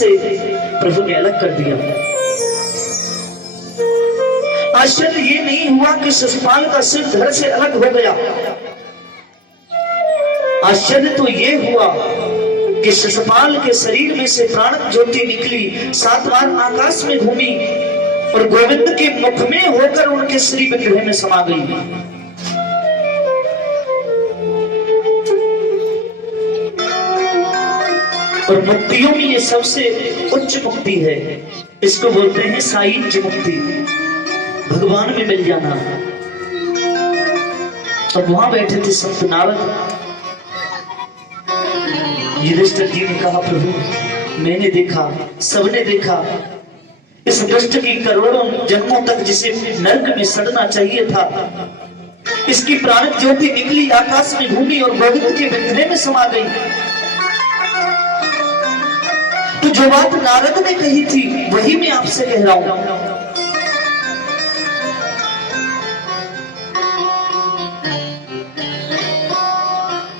से प्रभु ने अलग कर दिया। आश्चर्य ये नहीं हुआ कि शिशुपाल का सिर धड़ से अलग हो गया। आश्चर्य तो ये हुआ कि शिशुपाल के शरीर में से प्राण ज्योति निकली, 7 बार आकाश में घूमी और गोविंद के मुख में होकर उनके श्री विग्रह में समा गई। और मुक्तियों में ये सबसे उच्च मुक्ति है, इसको बोलते हैं साईं मुक्ति, भगवान में मिल जाना। अब वहां बैठे थे संत नारद। युधिष्ठिर जी ने कहा, प्रभु मैंने देखा, सबने देखा, इस दुष्ट की करोड़ों जन्मों तक जिसे नरक में सड़ना चाहिए था, इसकी प्राण ज्योति निकली, आकाश में घूमी और गोविंद के विग्रह में समा गई। तो जो बात नारद ने कही थी वही मैं आपसे कह रहा हूं।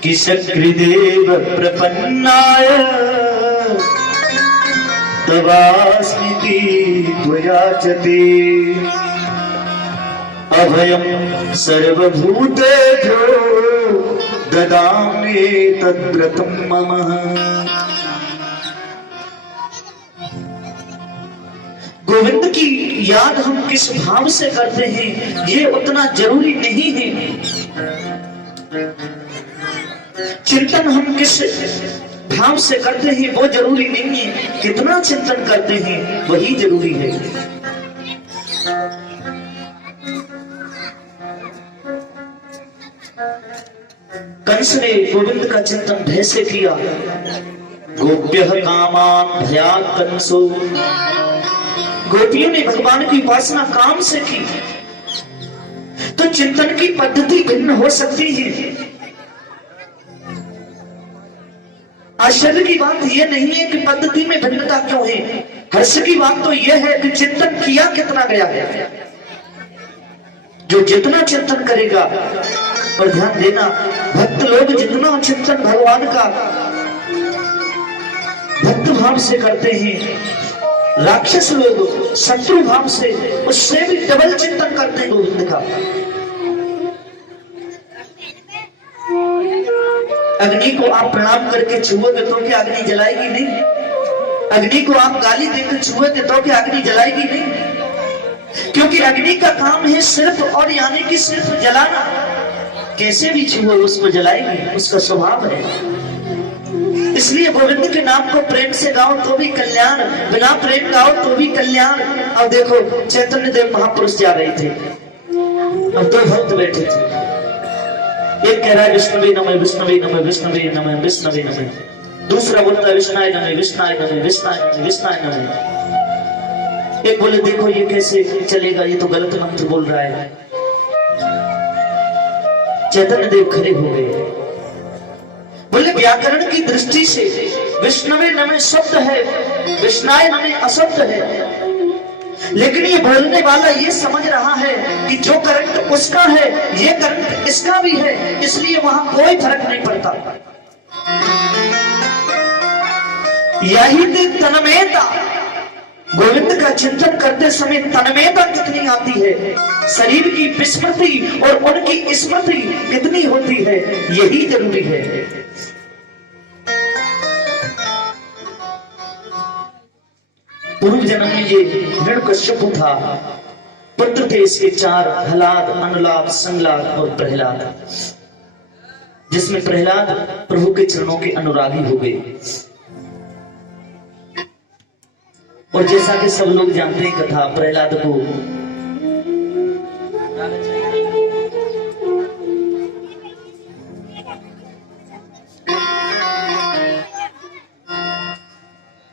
कि शक्रिदेव प्रपन्नाय तवास्मिति त्वयाचते अभयं सर्वभूतेभ्यो ददामि तद्व्रतं मम। गोविंद की याद हम किस भाव से करते हैं ये उतना जरूरी नहीं है। चिंतन हम किस भाव से करते हैं वो जरूरी नहीं है, कितना चिंतन करते हैं वही जरूरी है। कंस ने गोविंद का चिंतन भय से किया। गोप्यः कामान भयात् कंसो, गोपियों ने भगवान की उपासना काम से की। तो चिंतन की पद्धति भिन्न हो सकती है। आश्चर्य की बात यह नहीं है कि पद्धति में भिन्नता क्यों है, हर्ष की बात तो यह है कि चिंतन किया कितना गया है। जो जितना चिंतन करेगा, पर ध्यान देना, भक्त लोग जितना चिंतन भगवान का भक्त भाव से करते हैं, राक्षस लोग शत्रु भाव से उससे भी डबल चिंतन करते हैं गोविंद का। अग्नि को आप प्रणाम करके छुओगे तो क्या अग्नि जलाएगी नहीं? अग्नि को आप गाली देकर छुओगे तो क्या अग्नि जलाएगी नहीं? क्योंकि अग्नि का काम है सिर्फ और यानी कि सिर्फ जलाना। कैसे भी छुओ उसको जलाएगी, उसका स्वभाव है। इसलिए गोविंद के नाम को प्रेम से गाओ तो भी कल्याण, बिना प्रेम गाओ तो भी कल्याण। अब देखो चैतन्य देव महापुरुष जा रहे थे, अब 2 भक्त बैठे थे। एक कह रहा है विष्णुवे नमः, विष्णुवे नमः, विष्णुवे नमः, विष्णुवे नमः। दूसरा बोलता है विष्णाय नमः, विष्णाय नमः, विष्णाय नमः, विष्णाय नमः। एक बोले देखो ये कैसे चलेगा, ये तो गलत मंत्र बोल रहा है। चैतन्य देव खड़े हो गए, बोले व्याकरण की दृष्टि से विष्णुवे नमः शब्द है, विष्णाय नमः अशब्द है। लेकिन ये बोलने वाला ये समझ रहा है कि जो करंट उसका है ये करंट इसका भी है, इसलिए वहां कोई फर्क नहीं पड़ता। यही थी तन्मयता। गोविंद का चिंतन करते समय तन्मयता कितनी आती है, शरीर की विस्मृति और उनकी स्मृति कितनी होती है, यही जरूरी है। पूर्व जन्म में ये हिरण्यकश्यप था, पुत्र थे इसके 4, हलाद, अनुलाद, संलाद और प्रहलाद, जिसमें प्रहलाद प्रभु के चरणों के अनुरागी हो गए। और जैसा कि सब लोग जानते हैं कथा, प्रहलाद को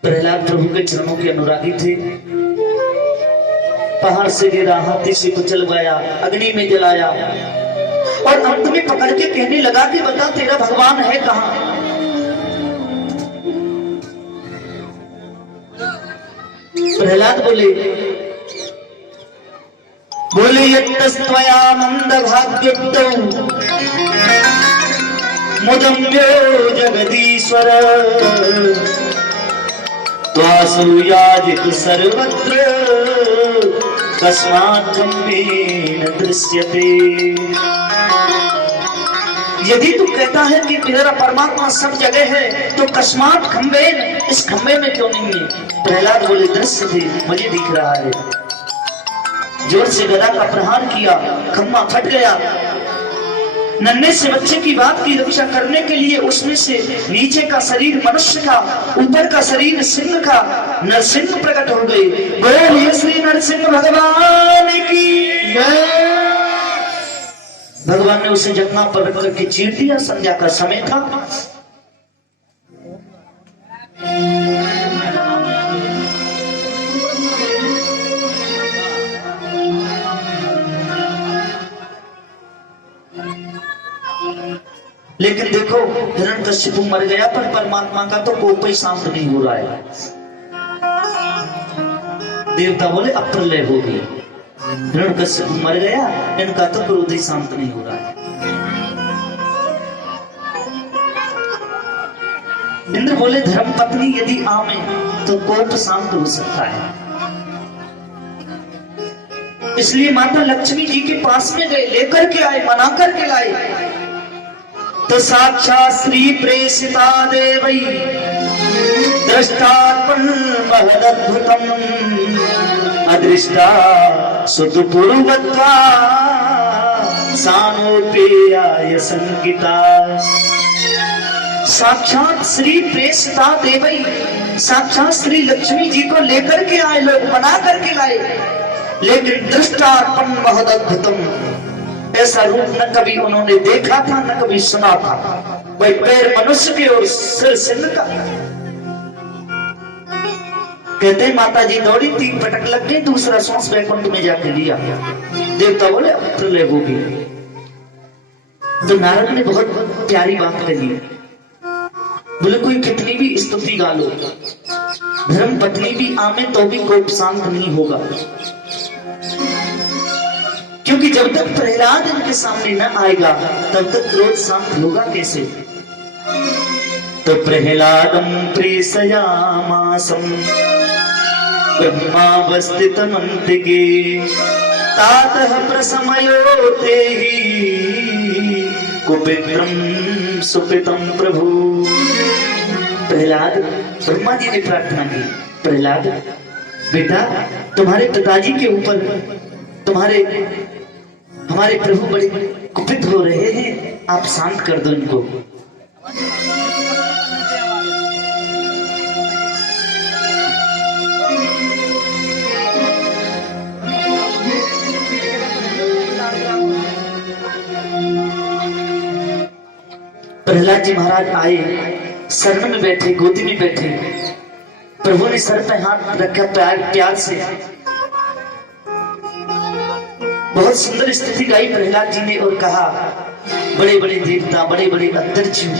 प्रहलाद प्रभु के चरणों के अनुरागी थे। पहाड़ से गिरा, हाथी से कुचल गया, अग्नि में जलाया और अंत में पकड़ के कहने लगा कि बता तेरा भगवान है कहां? प्रहलाद बोले यत्तस्त्वया मंदभाग्योक्तौ मुदम्यो जगदीश्वर त्वासूयाजित सर्वत्र कस्मात् खम्भेन दृश्यते। यदि तू कहता है कि मेरा परमात्मा सब जगह है तो कस्मात खंबेन, इस खंबे में क्यों नहीं है? प्रहलाद बोले दृश्य थे, मुझे दिख रहा है। जोर से गदा का प्रहार किया, खंबा फट गया। नन्हे से बच्चे की बात की रक्षा करने के लिए उसमें से नीचे का शरीर मनुष्य का, ऊपर का शरीर सिंह का, नरसिंह प्रकट हो गए। बोलिए श्री नरसिंह भगवान की जय। भगवान ने उसे जगना पर रख करके चीर दिया। संध्या का समय था। लेकिन देखो हिरण्यकशिपु मर गया पर परमात्मा का तो कोप ही शांत नहीं हो रहा है। देवता बोले अब प्रलय हो गई। हिरण्यकशिपु मर गया, इनका तो क्रोध ही शांत नहीं हो रहा है। इंद्र बोले धर्म पत्नी यदि आमे तो कोप शांत हो सकता है। इसलिए माता लक्ष्मी जी के पास में गए, लेकर के आए, मना करके लाए। तो साक्षात श्री प्रेषिता देवई दृष्टात्मन महदद्भुतम अदृष्टा सुतपूर्वत्वा सानोपेयाय संकिता। साक्षात श्री प्रेषिता देवई, साक्षात श्री लक्ष्मी जी को लेकर के आए लोग, बना करके लाए। लेकिन दृष्टात्मन महदद्भुतम, ऐसा रूप न कभी उन्होंने देखा था न कभी सुना था। भाई पैर मनुष्य के और सिर सिंह का। कहते माता जी दौड़ी, 3 पटक लग गई, दूसरा सांस वैकुंठ में जाके लिया। देवता बोले अब प्रलय होगी। तो नारद ने बहुत प्यारी बात कही। बोले कोई कितनी भी स्तुति गा लो, धर्म पत्नी भी आमे तो भी कोप शांत नहीं होगा। क्योंकि जब तक प्रहलाद इनके सामने न आएगा तब तक क्रोध शांत होगा कैसे? तो प्रहलादम प्रेषयामासं ब्रह्मावस्थितमन्तिके तातः प्रसमयो तेहि कुपित्रं सुपितं प्रभु। प्रहलाद, ब्रह्मा जी ने प्रार्थना की, प्रहलाद बेटा तुम्हारे पिताजी के ऊपर हमारे प्रभु बड़े कुपित हो रहे हैं, आप शांत कर दो इनको। प्रहलाद जी महाराज आए, शरण में बैठे, गोदी में बैठे। प्रभु ने सर पे हाथ रखा, प्यार से बहुत सुंदर स्थिति गाई प्रहलाद जी ने और कहा बड़े बड़े देवता, बड़े बड़े अत्तरजीव,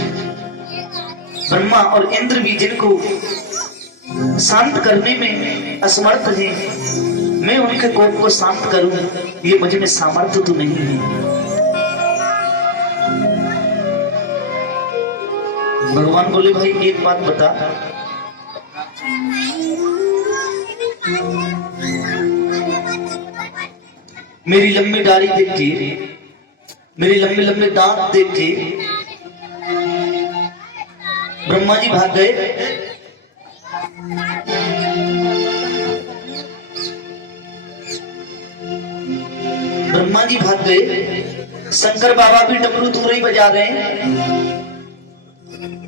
ब्रह्मा और इंद्र भी जिनको शांत करने में असमर्थ हैं, मैं उनके कोप को शांत करूं, ये मुझे में सामर्थ्य तो नहीं है। भगवान बोले भाई एक बात बता, मेरी लंबी दाढ़ी देख के, मेरे लंबे लंबे दांत देख के ब्रह्मा जी भाग गए। ब्रह्मा जी भाग गए, शंकर बाबा भी डमरू दूर ही बजा रहे हैं।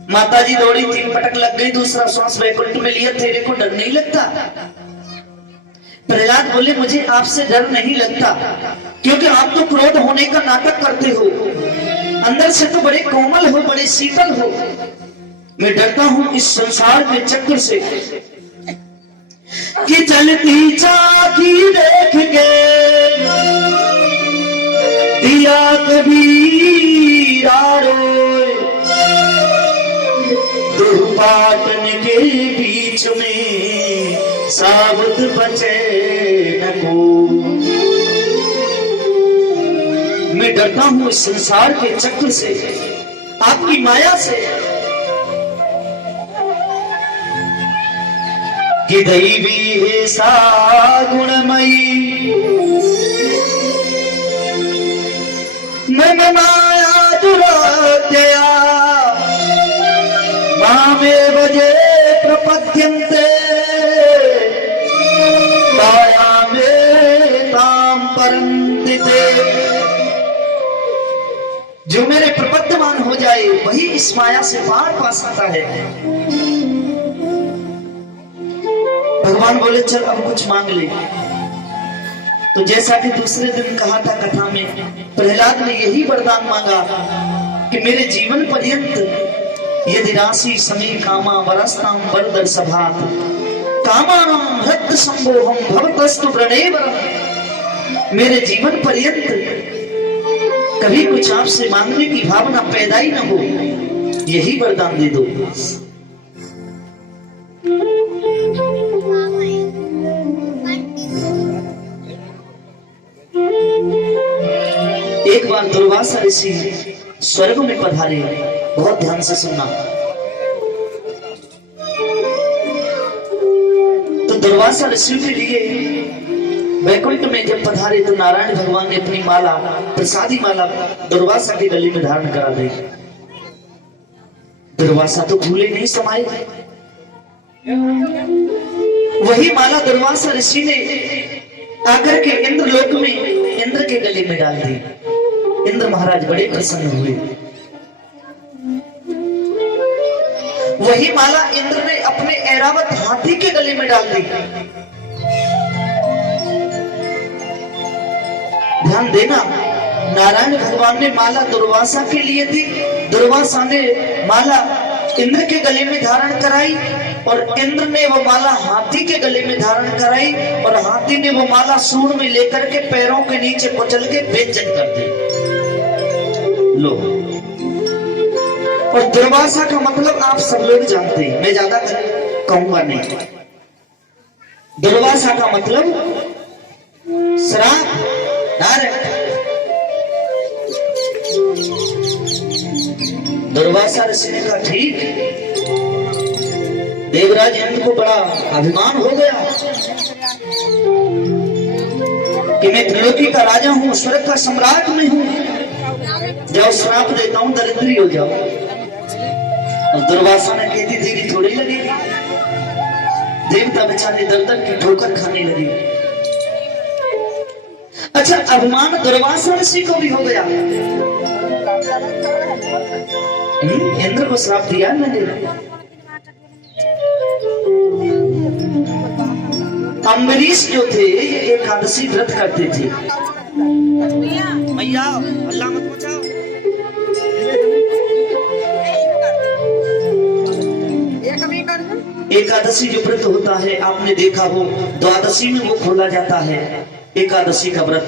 माता जी दौड़ी, 3 पटक लग गई, दूसरा सांस वैकुंठ में लिया। तेरे को डर नहीं लगता? प्रहलाद बोले मुझे आपसे डर नहीं लगता, क्योंकि आप तो क्रोध होने का नाटक करते हो, अंदर से तो बड़े कोमल हो, बड़े शीतल हो। मैं डरता हूं इस संसार के चक्र से कि चलती चाकी देख के दिया कबीरा रोए, दो पाटन के बीच में साबुत बचे न को। मैं डरता हूं इस संसार के चक्र से, आपकी माया से। कि दैवी है सा गुणमयी मम माया दुरात्यया मामे वजे प्रपद्यन्ते माया में ताम परंतिते। जो मेरे प्रपद्यमान हो जाए वही इस माया से पार पा सकता है। भगवान बोले चल अब कुछ मांग ले। तो जैसा कि दूसरे दिन कहा था कथा में, प्रहलाद ने यही वरदान मांगा कि मेरे जीवन पर्यंत यदि राशि समय कामा वरस्ताम वरदर सभात कामानाम हृत संभोहम भवतस्तु प्रणेवरम। मेरे जीवन पर्यंत कभी कुछ आपसे मांगने की भावना पैदा ही न हो, यही वरदान दे दो। एक बार दुर्वासा ऋषि स्वर्ग में पधारे। बहुत ध्यान से सुनना। तो दुर्वासा ऋषि के लिए वैकुंठ में जब पधारे तो नारायण भगवान ने अपनी माला, प्रसादी माला दुर्वासा के गले में धारण करा दी। दुर्वासा तो भूले नहीं समाये। वही माला दुर्वासा ऋषि ने आकर के इंद्रलोक में इंद्र के गले में डाल दी। इंद्र महाराज बड़े प्रसन्न हुए। वही माला इंद्र ने अपने ऐरावत हाथी के गले में डाल दी। ध्यान देना, नारायण भगवान ने माला दुर्वासा के लिए दी, दुर्वासा ने माला इंद्र के गले में धारण कराई और इंद्र ने वो माला हाथी के गले में धारण कराई और हाथी ने वो माला सूंड में लेकर के पैरों के नीचे कुचल के बेइज्जत कर दी। लो, और दुर्वासा का मतलब आप सब लोग जानते हैं, मैं ज्यादा कहूंगा नहीं। दुर्वासा का मतलब श्राप, डायरेक्ट। दुर्वासा ऋषि ने कहा ठीक। देवराज इंद्र को बड़ा अभिमान हो गया कि मैं त्रिलोकी का राजा हूं, स्वर्ग का सम्राट में हूं। जाओ श्राप देता हूं, दरिद्री हो जाओ। और दुर्वासा ने कहती देरी थोड़ी लगेगी। देवता बेचारे दर दर की ठोकर खाने लगे। अच्छा, अभिमान दुर्वासा ऋषि को भी हो गया। इंद्र को श्राप दिया मैंने। अम्बरीश जो थे ये एकादशी व्रत करते थे। मैया अल्लाह मत बचाओ। एकादशी जो व्रत होता है आपने देखा हो, द्वादशी में वो खोला जाता है एकादशी का व्रत।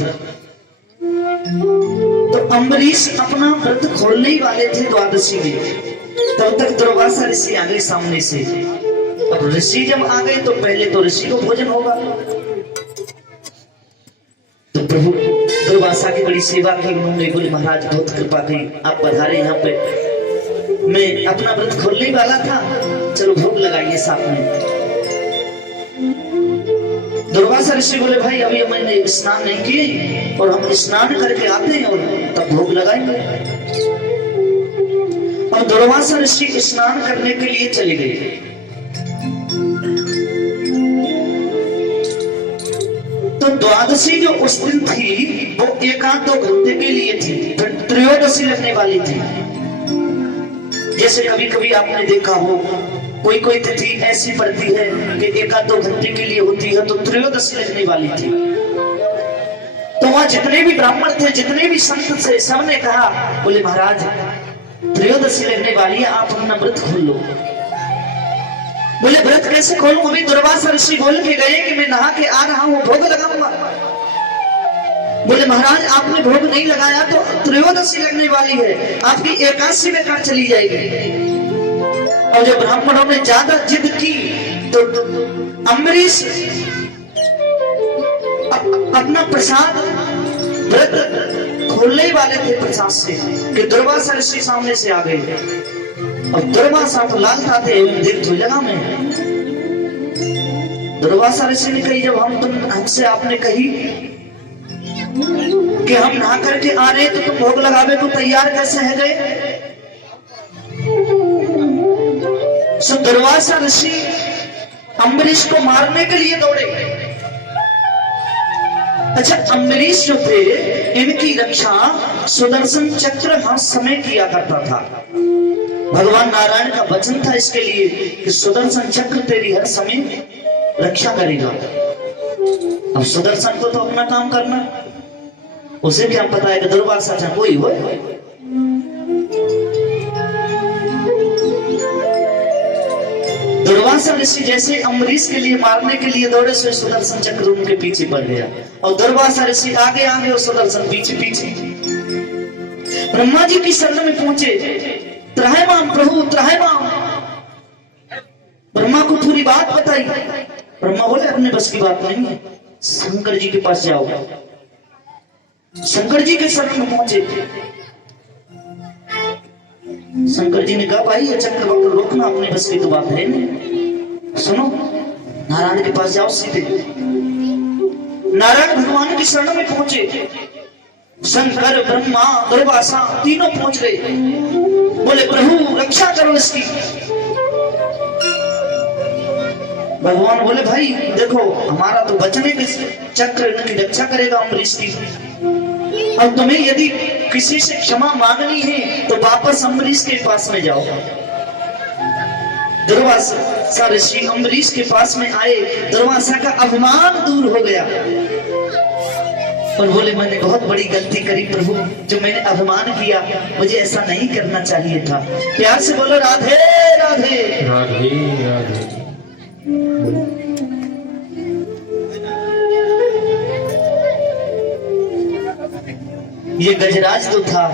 तो अम्बरीश अपना व्रत खोलने ही वाले थे द्वादशी में। तब तक दुर्वासा ऋषि आ गए सामने से। और ऋषि जब आ गए तो पहले तो ऋषि को भोजन होगा। तो प्रभु दुर्वासा की बड़ी सेवा की उन्होंने। बोले महाराज बहुत कृपा की, आप पधारे यहाँ पे। मैं अपना व्रत खोलने वाला था, चलो भोग लगाइए साथ में। दुर्वासा ऋषि बोले भाई अभी मैंने स्नान नहीं किए और हम स्नान करके आते हैं और तब भोग लगाएंगे। और दुर्वासा ऋषि स्नान करने के लिए चले गए। तो द्वादशी जो उस दिन थी वो 1-2 घंटे के लिए थी, फिर त्रयोदशी लगने वाली थी। जैसे कभी कभी आपने देखा हो कोई कोई तिथि ऐसी पड़ती है कि 1-2 घंटे के लिए होती है, तो त्रयोदशी लगने वाली थी। तो वहां जितने भी ब्राह्मण थे, जितने भी संत थे, सबने कहा बोले महाराज त्रयोदशी लगने वाली है, आप अपना व्रत खोल लो। बोले व्रत कैसे खोलूं? अभी दुर्वासा ऋषि बोल के गए कि मैं नहा के आ रहा हूं, भोग लगाऊंगा। बोले महाराज आपने भोग नहीं लगाया तो त्रयोदशी लगने वाली है, आपकी एकादशी बेकार चली जाएगी। और जब ब्राह्मणों ने ज्यादा जिद की तो अम्बरीश अपना प्रसाद व्रत खोलने वाले थे प्रसाद से कि दुर्वासा ऋषि सामने से आ गए। और दुर्वासा तो लालता थे, देख तो लगा मैं दुर्वासा ऋषि ने कही, जब हमसे आपने कही कि हम नहा करके आ रहे तो तुम भोग लगावे को तैयार कैसे है गए? सो दुर्वासा ऋषि अम्बरीश को मारने के लिए दौड़े। अच्छा, अम्बरीश जो थे इनकी रक्षा सुदर्शन चक्र हाथ समय किया करता था। भगवान नारायण का वचन था इसके लिए कि सुदर्शन चक्र तेरी हर समय रक्षा करेगा। अब सुदर्शन को तो अपना काम करना, उसे क्या पता है कि दुर्वासा चाहे कोई हो। दुर्वासा ऋषि जैसे अम्बरीश के लिए मारने के लिए दौड़े, सो सुदर्शन चक्र उनके पीछे पड़ गया और दुर्वासा ऋषि आगे आगे और सुदर्शन पीछे पीछे। ब्रह्मा जी की शरण में पहुंचे, त्राहिमाम प्रभु त्राहिमाम। ब्रह्मा को पूरी बात बताई। ब्रह्मा बोले अपने बस की बात नहीं है, शंकर जी के पास जाओ। शंकर जी के शरण में पहुंचे। शंकर जी ने कहा, भाई ये चक्र वक्र रोकना अपने बस की तो बात है नहीं। सुनो, नारायण के पास जाओ सीधे। नारायण भगवान की शरण में पहुंचे। शंकर ब्रह्मा दुर्वासा तीनों पहुंच गए। बोले प्रभु रक्षा करो इसकी। भगवान बोले, भाई देखो हमारा तो वचन है कि चक्र इनकी रक्षा करेगा अम्बरीश की। और तुम्हें यदि किसी से क्षमा मांगनी है तो वापस अम्बरीश के पास में जाओ। दुर्वासा ऋषि अम्बरीश के पास में आए। दुर्वासा का अभिमान दूर हो गया और बोले, मैंने बहुत बड़ी गलती करी प्रभु, जो मैंने अभिमान किया, मुझे ऐसा नहीं करना चाहिए था। प्यार से बोलो राधे राधे राधे राधे। ये गजराज तो था,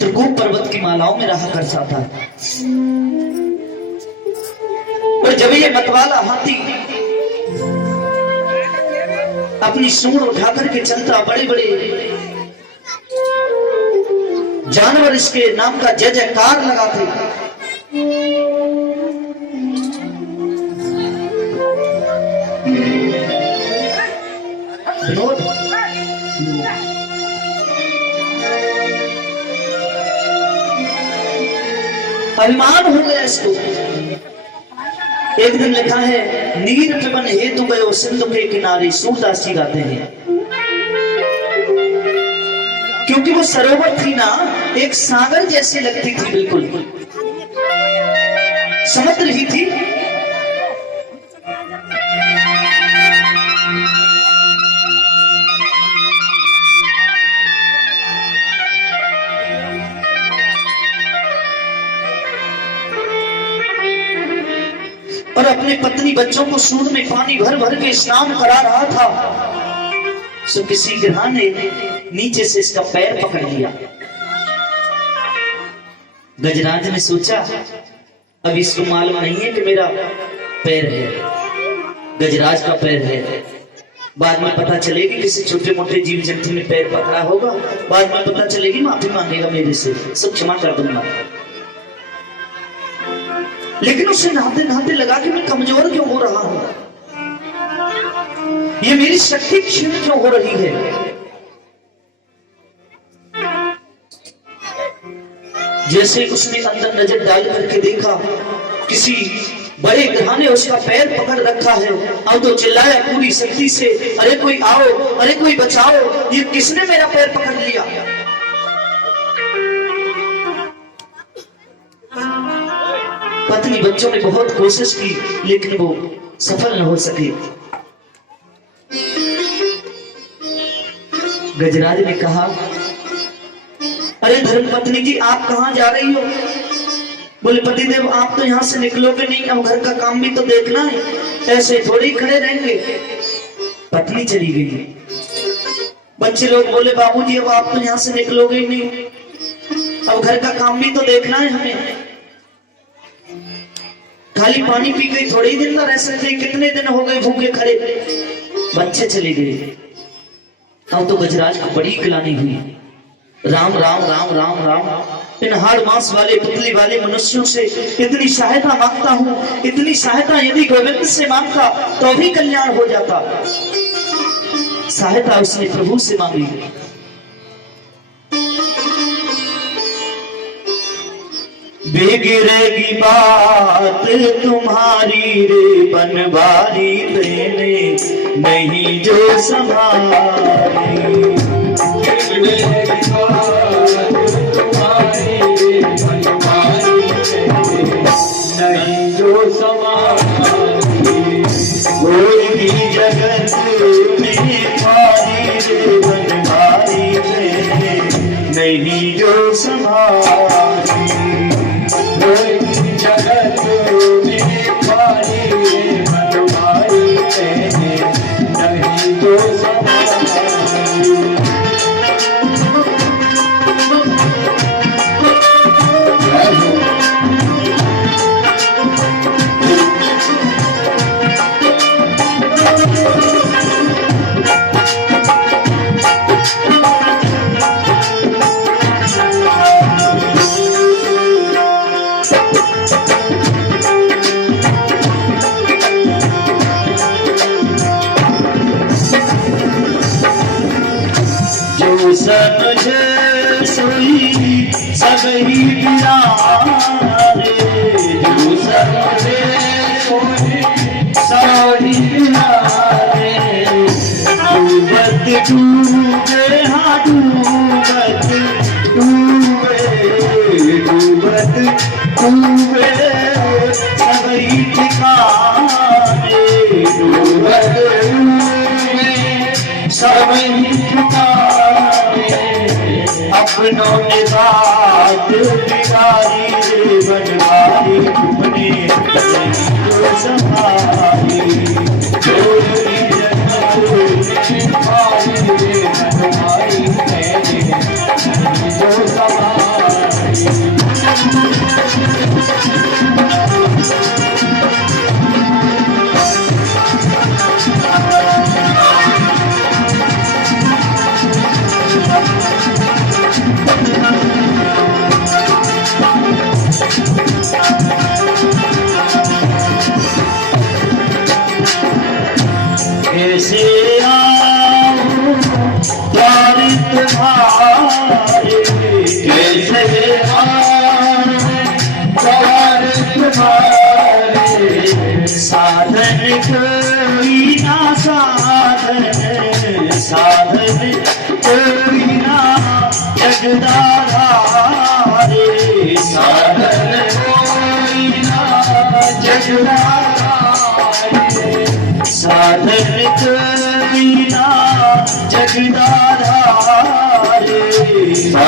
त्रिकूट पर्वत की मालाओं में रहा करता था। और जब ये मतवाला हाथी अपनी सूंड उठा करके चलता, बड़े बड़े जानवर इसके नाम का जय जयकार लगाते। अभिमान हो गया इसको। एक दिन लिखा है, नीर पिबन हेतु गयो सिंधु के किनारे, सूरदास जी गाते हैं। क्योंकि वो सरोवर थी ना, एक सागर जैसी लगती थी, बिल्कुल समुद्र ही थी। और अपने पत्नी बच्चों को सूंड में पानी भर भर के स्नान करा रहा था। सो किसी ग्रह ने नीचे से इसका पैर पकड़ लिया। गजराज ने सोचा, अब इसको मालूम नहीं है कि मेरा पैर है, गजराज का पैर है। बाद में पता चलेगी किसी छोटे मोटे जीव जंतु ने पैर पकड़ा होगा, बाद में पता चलेगी, माफी मांगेगा मेरे से, सब क्षमा कर दूंगा। लेकिन उसे नहाते नहाते लगा कि मैं कमजोर क्यों हो रहा हूं, ये मेरी शक्ति क्षीण क्यों हो रही है। जैसे उसने अंदर नजर डाल करके देखा, किसी बड़े ग्रह ने उसका पैर पकड़ रखा है। अब तो चिल्लाया पूरी शक्ति से, अरे कोई आओ, अरे कोई बचाओ, ये किसने मेरा पैर पकड़ लिया। पत्नी बच्चों ने बहुत कोशिश की, लेकिन वो सफल न हो सके। गजराज ने कहा, अरे धर्मपत्नी जी आप कहां जा रही हो। बोले, पतिदेव आप तो यहां से निकलोगे नहीं, अब घर का काम भी तो देखना है, ऐसे थोड़ी खड़े रहेंगे। पत्नी चली गई। बच्चे लोग बोले, बाबूजी अब आप तो यहां से निकलोगे ही नहीं, अब घर का काम भी तो देखना है हमें। खाली पानी पी गई, थोड़े ही दिन ना रह सकते, कितने दिन हो गए भूखे खड़े। बच्चे चले गए। अब तो गजराज को बड़ी गिलानी हुई। राम राम राम राम राम, इन हाड़ मांस वाले पुतली वाले मनुष्यों से इतनी सहायता मांगता हूं, इतनी सहायता यदि गोविंद से मांगता तो भी कल्याण हो जाता। सहायता उसने प्रभु से मांगी। बिगड़ेगी बात तुम्हारी रे बनवारी देने नहीं जो संभाली। बिगड़ेगी बात तुम्हारी रे बनवारी देने नहीं जो संभाली। कोई जगत में पारी रे बनवारी देने नहीं जो संभाली। जगत में पारी बनवारी तेने नहीं तो समझे सोई सबही प्यारे। जो समझे सोई सबही प्यारे। डूबत डूबे हाँ डूबत डूबे डूबत डूबे सबही ठिकाने। डूबत डूबे सबही ठिकाने। अपनों ने बात बिगाड़ी रे बनवारी तुमने जो संभाली। चोरी जगत पारी रे बनवारी तेने जो संभाली। कैसे आऊं द्वार तुम्हारे। कैसे आऊं द्वार तुम्हारे। साधन कोई ना साधन साधन कोई ना जगदाधारे। साधन कोई ना जगदाधारे। साधन कोई ना जगदाधारे।